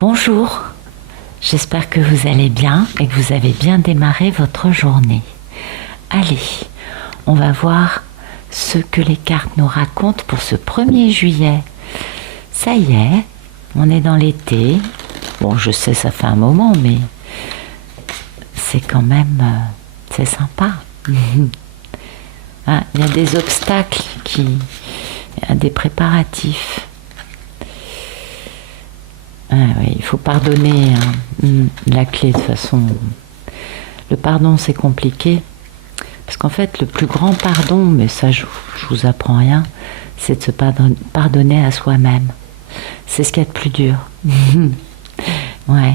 Bonjour, j'espère que vous allez bien et que vous avez bien démarré votre journée. Allez, on va voir ce que les cartes nous racontent pour ce 1er juillet. Ça y est, on est dans l'été. Bon, je sais, ça fait un moment, mais c'est quand même, c'est sympa. Hein, il y a des obstacles, il y a des préparatifs. Ah oui, il faut pardonner, hein. La clé de toute façon. Le pardon, c'est compliqué. Parce qu'en fait, le plus grand pardon, mais ça, je vous apprends rien, c'est de se pardonner à soi-même. C'est ce qu'il y a de plus dur. Ouais.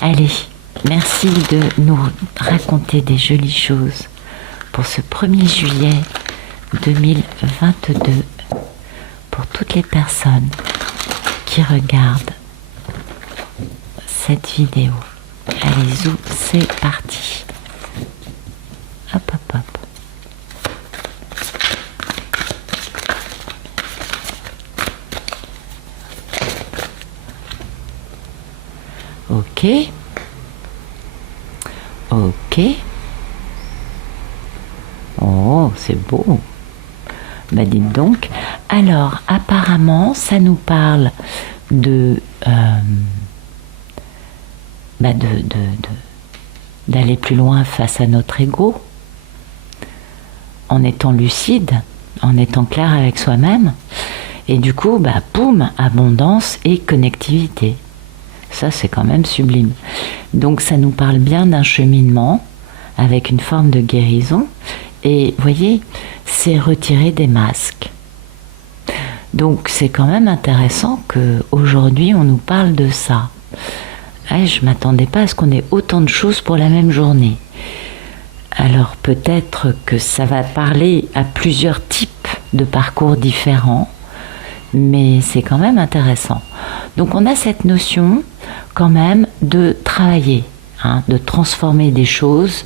Allez, merci de nous raconter des jolies choses pour ce 1er juillet 2022 pour toutes les personnes qui regardent cette vidéo. Allez, zou, c'est parti. Hop, hop, hop. Ok. Ok. Oh, c'est beau. Bah dites donc. Alors, apparemment, ça nous parle d'aller plus loin face à notre ego, en étant lucide, en étant clair avec soi-même, et du coup, boum, abondance et connectivité. Ça, c'est quand même sublime. Donc, ça nous parle bien d'un cheminement avec une forme de guérison, et vous voyez, c'est retirer des masques. Donc c'est quand même intéressant qu'aujourd'hui on nous parle de ça. Et je ne m'attendais pas à ce qu'on ait autant de choses pour la même journée. Alors peut-être que ça va parler à plusieurs types de parcours différents, mais c'est quand même intéressant. Donc on a cette notion quand même de travailler, de transformer des choses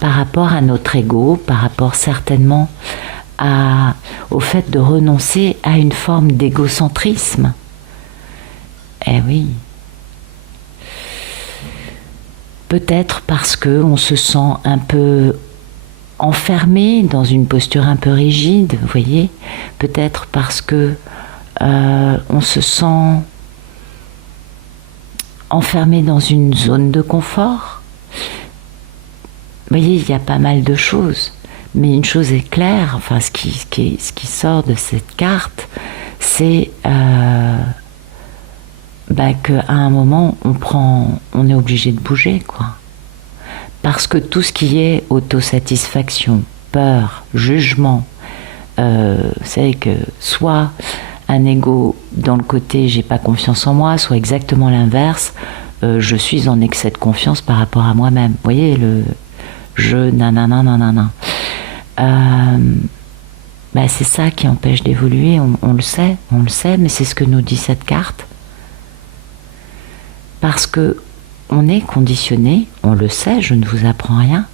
par rapport à notre ego, par rapport certainement au fait de renoncer à une forme d'égocentrisme. Eh oui. Peut-être parce qu'on se sent un peu enfermé dans une posture un peu rigide, vous voyez. Peut-être parce que on se sent enfermé dans une zone de confort. Vous voyez, il y a pas mal de choses. Mais une chose est claire, enfin ce qui sort de cette carte, c'est qu'à un moment on est obligé de bouger, quoi. Parce que tout ce qui est autosatisfaction, peur, jugement, c'est que soit un ego dans le côté j'ai pas confiance en moi, soit exactement l'inverse, je suis en excès de confiance par rapport à moi-même. Vous voyez le je nanana nanana. C'est ça qui empêche d'évoluer, on le sait, mais c'est ce que nous dit cette carte. Parce que on est conditionné, on le sait, je ne vous apprends rien.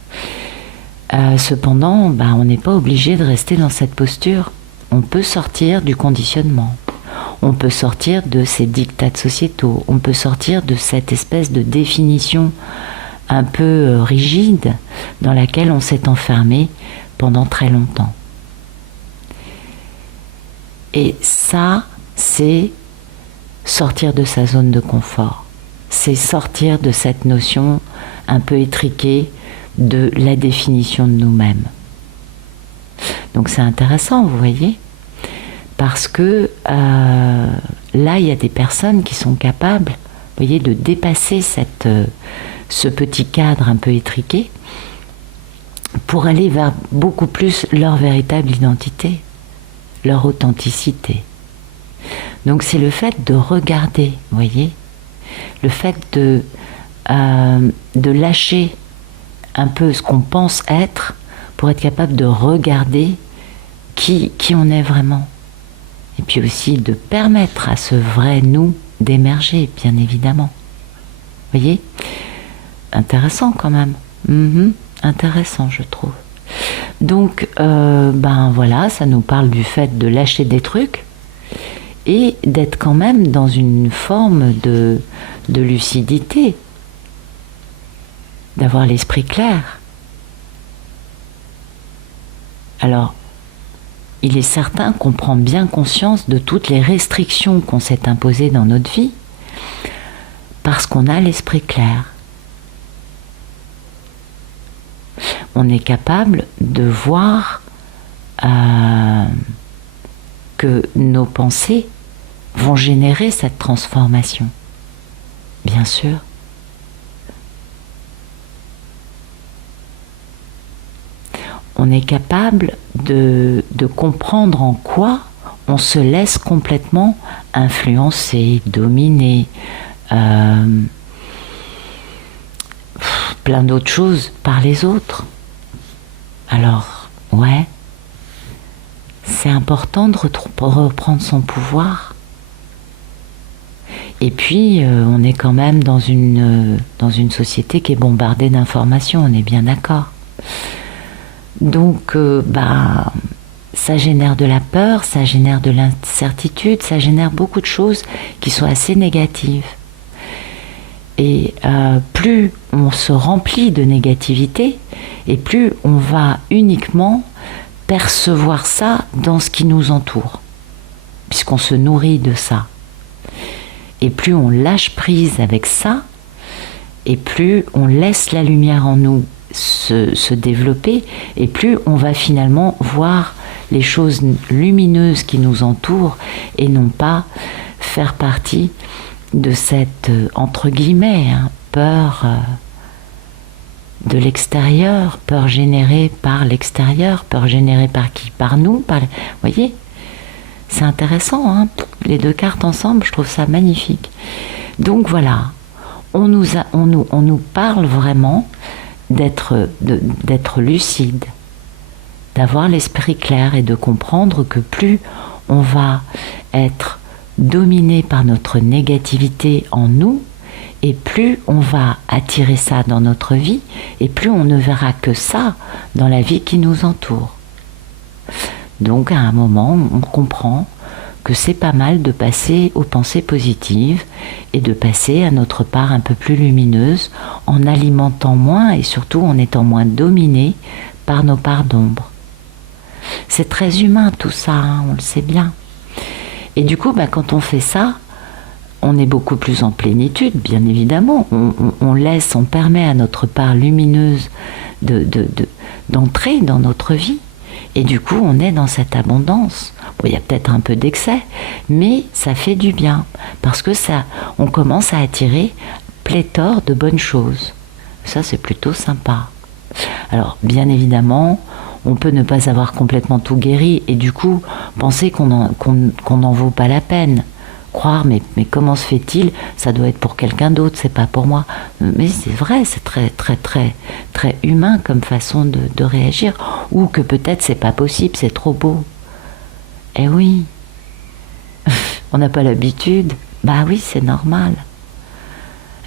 Cependant, on n'est pas obligé de rester dans cette posture. On peut sortir du conditionnement. On peut sortir de ces dictats sociétaux. On peut sortir de cette espèce de définition un peu rigide dans laquelle on s'est enfermé pendant très longtemps. Et ça, c'est sortir de sa zone de confort. C'est sortir de cette notion un peu étriquée de la définition de nous-mêmes. Donc c'est intéressant, vous voyez, parce que là, il y a des personnes qui sont capables, vous voyez, de dépasser ce petit cadre un peu étriqué pour aller vers beaucoup plus leur véritable identité, leur authenticité. Donc c'est le fait de regarder, vous voyez, le fait de lâcher un peu ce qu'on pense être pour être capable de regarder qui on est vraiment. Et puis aussi de permettre à ce vrai nous d'émerger, bien évidemment. Vous voyez ? Intéressant quand même. Intéressant, je trouve. Donc, voilà, ça nous parle du fait de lâcher des trucs et d'être quand même dans une forme de lucidité, d'avoir l'esprit clair. Alors, il est certain qu'on prend bien conscience de toutes les restrictions qu'on s'est imposées dans notre vie parce qu'on a l'esprit clair. On est capable de voir que nos pensées vont générer cette transformation. Bien sûr. On est capable de comprendre en quoi on se laisse complètement influencer, dominer, plein d'autres choses par les autres. Alors, ouais, c'est important de reprendre son pouvoir. Et puis, on est quand même dans une société qui est bombardée d'informations, on est bien d'accord. Donc, ça génère de la peur, ça génère de l'incertitude, ça génère beaucoup de choses qui sont assez négatives. Et plus on se remplit de négativité, et plus on va uniquement percevoir ça dans ce qui nous entoure, puisqu'on se nourrit de ça. Et plus on lâche prise avec ça, et plus on laisse la lumière en nous se développer, et plus on va finalement voir les choses lumineuses qui nous entourent et non pas faire partie de cette, entre guillemets, peur de l'extérieur, peur générée par l'extérieur, peur générée par qui? Par nous, Vous voyez, c'est intéressant, les deux cartes ensemble, je trouve ça magnifique. Donc voilà, on nous parle vraiment d'être lucide, d'avoir l'esprit clair et de comprendre que plus on va être dominé par notre négativité en nous, et plus on va attirer ça dans notre vie, et plus on ne verra que ça dans la vie qui nous entoure. Donc à un moment, on comprend que c'est pas mal de passer aux pensées positives et de passer à notre part un peu plus lumineuse en alimentant moins et surtout en étant moins dominé par nos parts d'ombre. C'est très humain tout ça, on le sait bien. Et du coup, quand on fait ça, on est beaucoup plus en plénitude, bien évidemment. On permet à notre part lumineuse d'entrer dans notre vie. Et du coup, on est dans cette abondance. Bon, il y a peut-être un peu d'excès, mais ça fait du bien. Parce que on commence à attirer pléthore de bonnes choses. Ça, c'est plutôt sympa. Alors, bien évidemment, on peut ne pas avoir complètement tout guéri et du coup, penser qu'on n'en vaut pas la peine. Croire, mais comment se fait-il? Ça doit être pour quelqu'un d'autre, c'est pas pour moi. Mais c'est vrai, c'est très, très, très, très humain comme façon de réagir. Ou que peut-être c'est pas possible, c'est trop beau. Eh oui, on n'a pas l'habitude. Bah oui, c'est normal.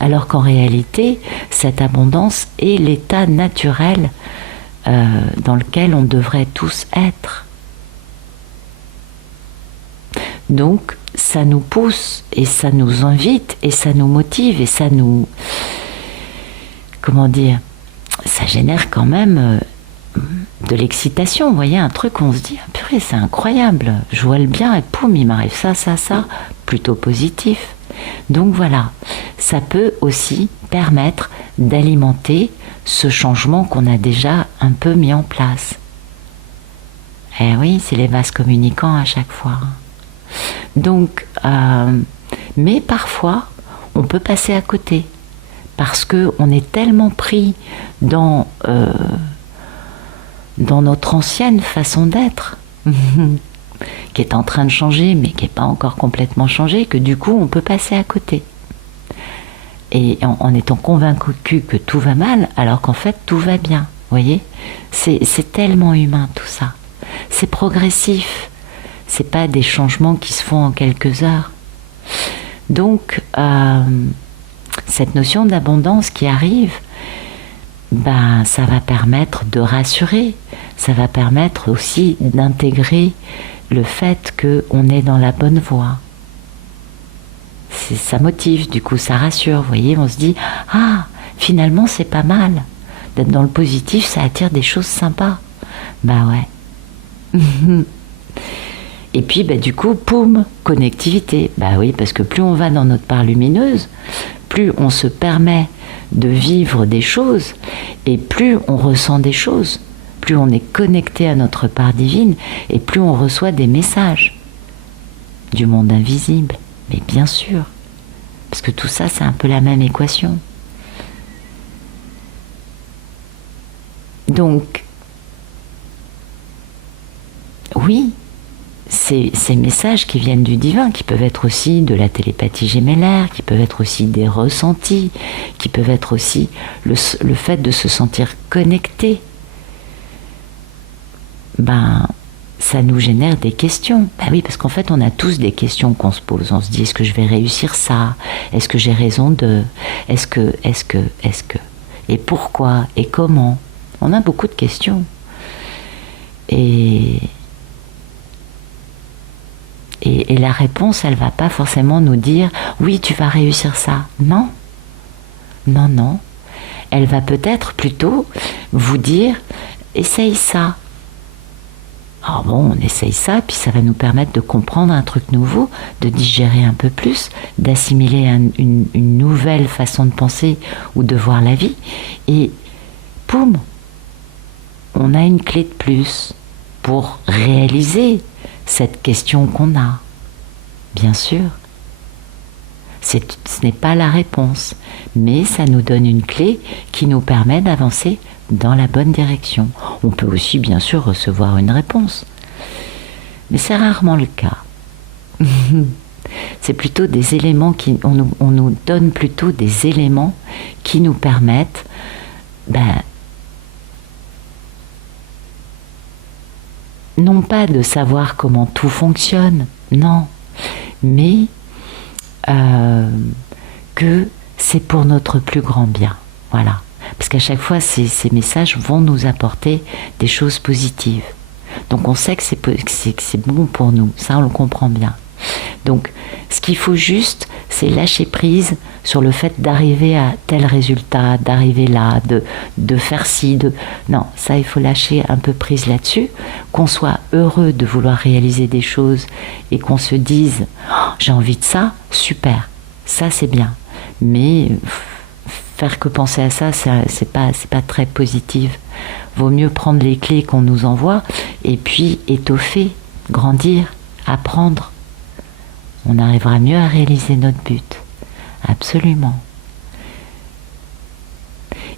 Alors qu'en réalité, cette abondance est l'état naturel dans lequel on devrait tous être. Donc, ça nous pousse et ça nous invite et ça nous motive et ça nous... Comment dire? Ça génère quand même de l'excitation. Vous voyez, un truc où on se dit, ah, purée, c'est incroyable, je vois le bien et poum, il m'arrive ça, plutôt positif. Donc voilà, ça peut aussi permettre d'alimenter ce changement qu'on a déjà un peu mis en place. Eh oui, c'est les vases communicants à chaque fois. Donc, mais parfois, on peut passer à côté parce qu'on est tellement pris dans notre ancienne façon d'être qui est en train de changer mais qui n'est pas encore complètement changée, que du coup on peut passer à côté et en étant convaincu que tout va mal alors qu'en fait tout va bien. Vous voyez, c'est tellement humain tout ça, c'est progressif, c'est pas des changements qui se font en quelques heures. Donc cette notion d'abondance qui arrive, ça va permettre de rassurer, ça va permettre aussi d'intégrer le fait qu'on est dans la bonne voie. ça motive, du coup ça rassure, vous voyez, on se dit ah, finalement c'est pas mal d'être dans le positif, ça attire des choses sympas. Bah ouais. Et puis du coup, poum, connectivité. Bah oui, parce que plus on va dans notre part lumineuse, plus on se permet de vivre des choses, et plus on ressent des choses, plus on est connecté à notre part divine, et plus on reçoit des messages du monde invisible. Mais bien sûr, parce que tout ça, c'est un peu la même équation. Donc, oui, ces messages qui viennent du divin, qui peuvent être aussi de la télépathie gémellaire, qui peuvent être aussi des ressentis, qui peuvent être aussi le fait de se sentir connecté, ça nous génère des questions. Oui, parce qu'en fait, on a tous des questions qu'on se pose. On se dit, est-ce que je vais réussir ça? Est-ce que j'ai raison de... Est-ce que... Et pourquoi? Et comment? On a beaucoup de questions. Et la réponse, elle va pas forcément nous dire « Oui, tu vas réussir ça ». Non. Non, non. Elle va peut-être plutôt vous dire « Essaye ça ». Alors bon, on essaye ça, puis ça va nous permettre de comprendre un truc nouveau, de digérer un peu plus, d'assimiler une nouvelle façon de penser ou de voir la vie. Et poum, on a une clé de plus pour réaliser cette question qu'on a. Bien sûr, ce n'est pas la réponse, mais ça nous donne une clé qui nous permet d'avancer dans la bonne direction. On peut aussi bien sûr recevoir une réponse, mais c'est rarement le cas. C'est plutôt des éléments on nous donne plutôt des éléments qui nous permettent non pas de savoir comment tout fonctionne, non, mais que c'est pour notre plus grand bien. Voilà. Parce qu'à chaque fois, ces messages vont nous apporter des choses positives. Donc on sait que c'est bon pour nous, ça on le comprend bien. Donc ce qu'il faut juste, c'est lâcher prise sur le fait d'arriver à tel résultat, d'arriver là, de faire ci, non, ça il faut lâcher un peu prise là-dessus, qu'on soit heureux de vouloir réaliser des choses et qu'on se dise oh, j'ai envie de ça, super, ça c'est bien, mais faire que penser à ça, c'est pas très positif. Vaut mieux prendre les clés qu'on nous envoie et puis étoffer, grandir, apprendre. On arrivera mieux à réaliser notre but. Absolument.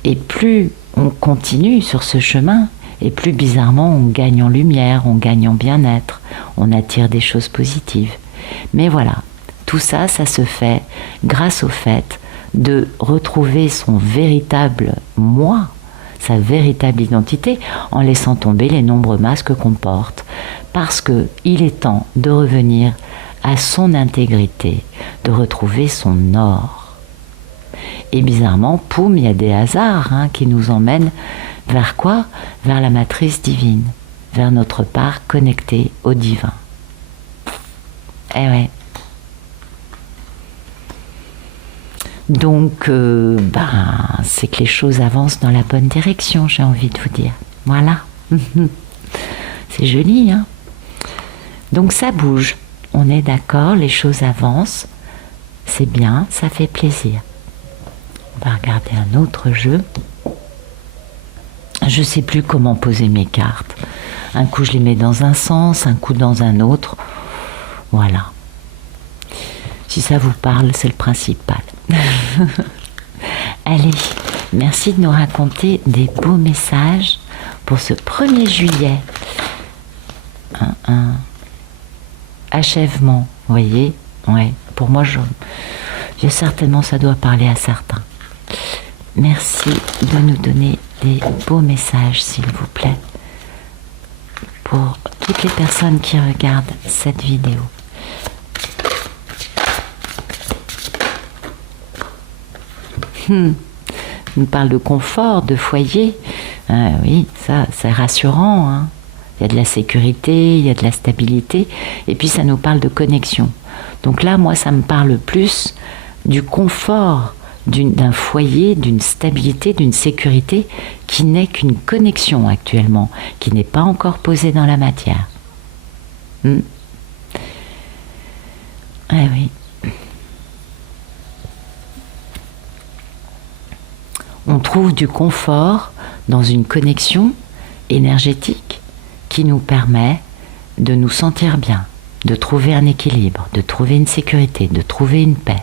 Et plus on continue sur ce chemin, et plus bizarrement on gagne en lumière, on gagne en bien-être, on attire des choses positives. Mais voilà, tout ça, ça se fait grâce au fait de retrouver son véritable moi, sa véritable identité, en laissant tomber les nombreux masques qu'on porte. Parce qu'il est temps de revenir à son intégrité, de retrouver son or. Et bizarrement, poum, il y a des hasards qui nous emmènent vers quoi? Vers la matrice divine, vers notre part connectée au divin. Eh ouais. Donc, c'est que les choses avancent dans la bonne direction, j'ai envie de vous dire. Voilà. C'est joli, hein? Donc ça bouge. On est d'accord, les choses avancent. C'est bien, ça fait plaisir. On va regarder un autre jeu. Je ne sais plus comment poser mes cartes. Un coup, je les mets dans un sens, un coup dans un autre. Voilà. Si ça vous parle, c'est le principal. Allez, merci de nous raconter des beaux messages pour ce 1er juillet. Un achèvement, vous voyez? Ouais, pour moi, certainement, ça doit parler à certains. Merci de nous donner des beaux messages, s'il vous plaît, pour toutes les personnes qui regardent cette vidéo. On nous parle de confort, de foyer. Oui, ça, c'est rassurant, hein. Il y a de la sécurité, il y a de la stabilité, et puis ça nous parle de connexion. Donc là, moi, ça me parle plus du confort d'un foyer, d'une stabilité, d'une sécurité qui n'est qu'une connexion actuellement, qui n'est pas encore posée dans la matière. Ah oui. On trouve du confort dans une connexion énergétique qui nous permet de nous sentir bien, de trouver un équilibre, de trouver une sécurité, de trouver une paix,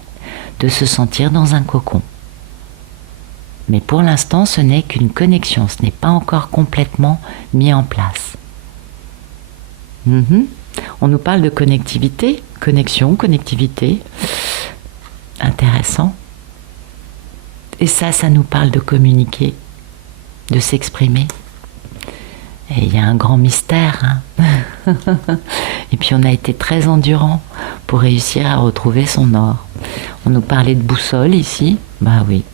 de se sentir dans un cocon. Mais pour l'instant, ce n'est qu'une connexion, ce n'est pas encore complètement mis en place. On nous parle de connectivité, connexion, connectivité. Intéressant. Et ça nous parle de communiquer, de s'exprimer. Et il y a un grand mystère. Et puis on a été très endurant pour réussir à retrouver son or. On nous parlait de boussole ici. Bah oui,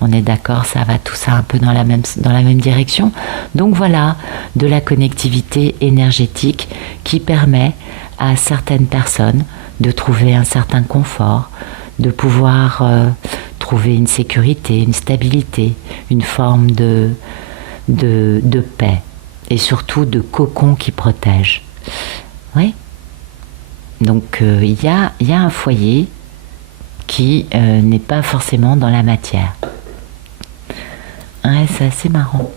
on est d'accord, ça va tout ça un peu dans la même direction. Donc voilà, de la connectivité énergétique qui permet à certaines personnes de trouver un certain confort, de pouvoir trouver une sécurité, une stabilité, une forme de paix et surtout de cocon qui protège. Oui. Donc il y a un foyer qui n'est pas forcément dans la matière. Ouais, c'est assez marrant.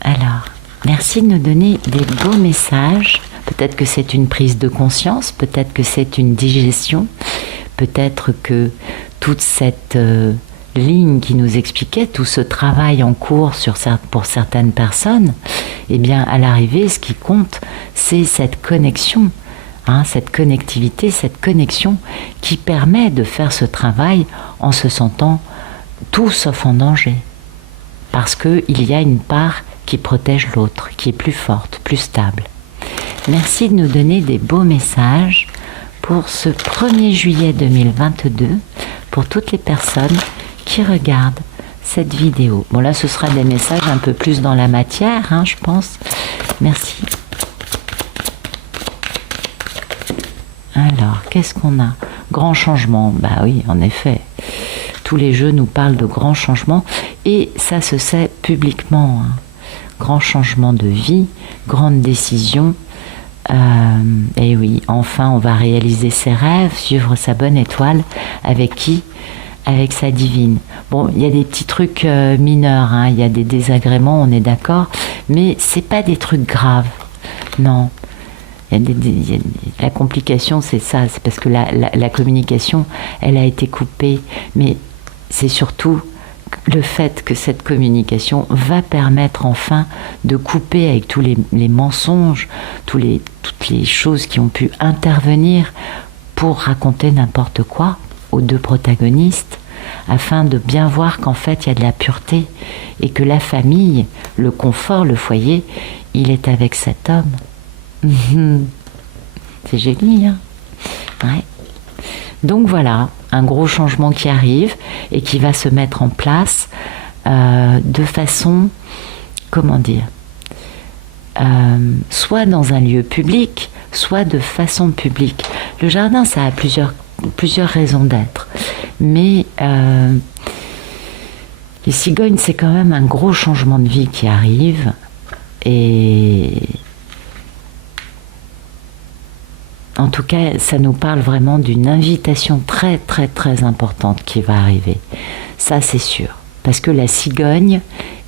Alors, merci de nous donner des beaux messages. Peut-être que c'est une prise de conscience, peut-être que c'est une digestion, peut-être que toute cette ligne qui nous expliquait, tout ce travail en cours pour certaines personnes, eh bien, à l'arrivée, ce qui compte, c'est cette connexion, cette connectivité, cette connexion qui permet de faire ce travail en se sentant tout sauf en danger. Parce qu'il y a une part qui protège l'autre, qui est plus forte, plus stable. Merci de nous donner des beaux messages pour ce 1er juillet 2022, pour toutes les personnes qui regardent cette vidéo. Bon là, ce sera des messages un peu plus dans la matière, je pense. Merci. Alors, qu'est-ce qu'on a? Grand changement. Bah oui, en effet. Tous les jeux nous parlent de grands changements et ça se sait publiquement. Grand changement de vie, grande décision. Et oui, enfin, on va réaliser ses rêves, suivre sa bonne étoile. Avec qui? Avec sa divine. Bon, il y a des petits trucs mineurs, il y a des désagréments, on est d'accord, mais c'est pas des trucs graves. Non. La complication, c'est ça, c'est parce que la communication, elle a été coupée, mais c'est surtout le fait que cette communication va permettre enfin de couper avec tous les mensonges, toutes les choses qui ont pu intervenir pour raconter n'importe quoi aux deux protagonistes, afin de bien voir qu'en fait il y a de la pureté et que la famille, le confort, le foyer, il est avec cet homme. C'est joli, Ouais. Donc voilà, un gros changement qui arrive et qui va se mettre en place de façon, comment dire, soit dans un lieu public, soit de façon publique. Le jardin, ça a plusieurs raisons d'être. Mais les cigognes, c'est quand même un gros changement de vie qui arrive. Et en tout cas, ça nous parle vraiment d'une invitation très très très importante qui va arriver. Ça, c'est sûr. Parce que la cigogne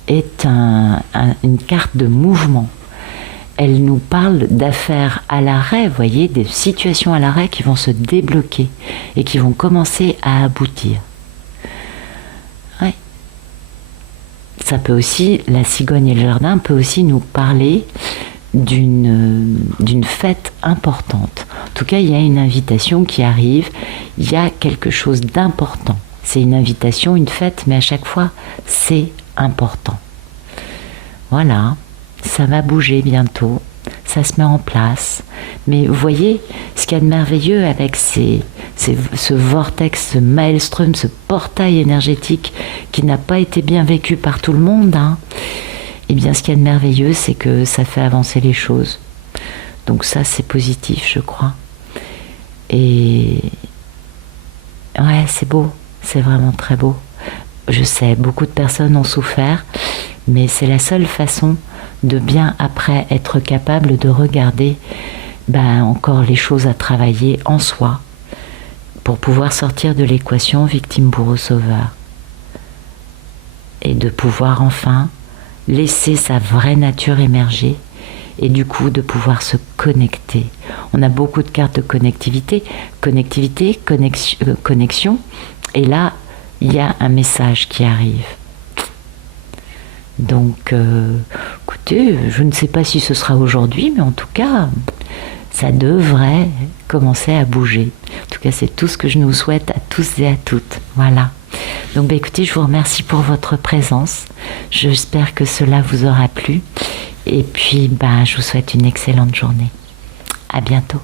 est une carte de mouvement. Elle nous parle d'affaires à l'arrêt, vous voyez, des situations à l'arrêt qui vont se débloquer et qui vont commencer à aboutir. Ouais. Ça peut aussi, la cigogne et le jardin peut aussi nous parler d'une fête importante. En tout cas, il y a une invitation qui arrive, il y a quelque chose d'important. C'est une invitation, une fête, mais à chaque fois, c'est important. Voilà. Ça va bouger bientôt, ça se met en place. Mais vous voyez, ce qu'il y a de merveilleux avec ce vortex, ce maelstrom, ce portail énergétique qui n'a pas été bien vécu par tout le monde, eh bien ce qu'il y a de merveilleux, c'est que ça fait avancer les choses. Donc ça, c'est positif, je crois. Et ouais, c'est beau, c'est vraiment très beau. Je sais, beaucoup de personnes ont souffert, mais c'est la seule façon de bien après être capable de regarder encore les choses à travailler en soi pour pouvoir sortir de l'équation victime-bourreau-sauveur et de pouvoir enfin laisser sa vraie nature émerger et du coup de pouvoir se connecter. On a beaucoup de cartes de connectivité, connexion, et là il y a un message qui arrive. Donc écoutez, je ne sais pas si ce sera aujourd'hui, mais en tout cas ça devrait commencer à bouger. En tout cas, c'est tout ce que je nous souhaite à tous et à toutes. Voilà. Donc écoutez, je vous remercie pour votre présence. J'espère que cela vous aura plu. Et puis, je vous souhaite une excellente journée. À bientôt.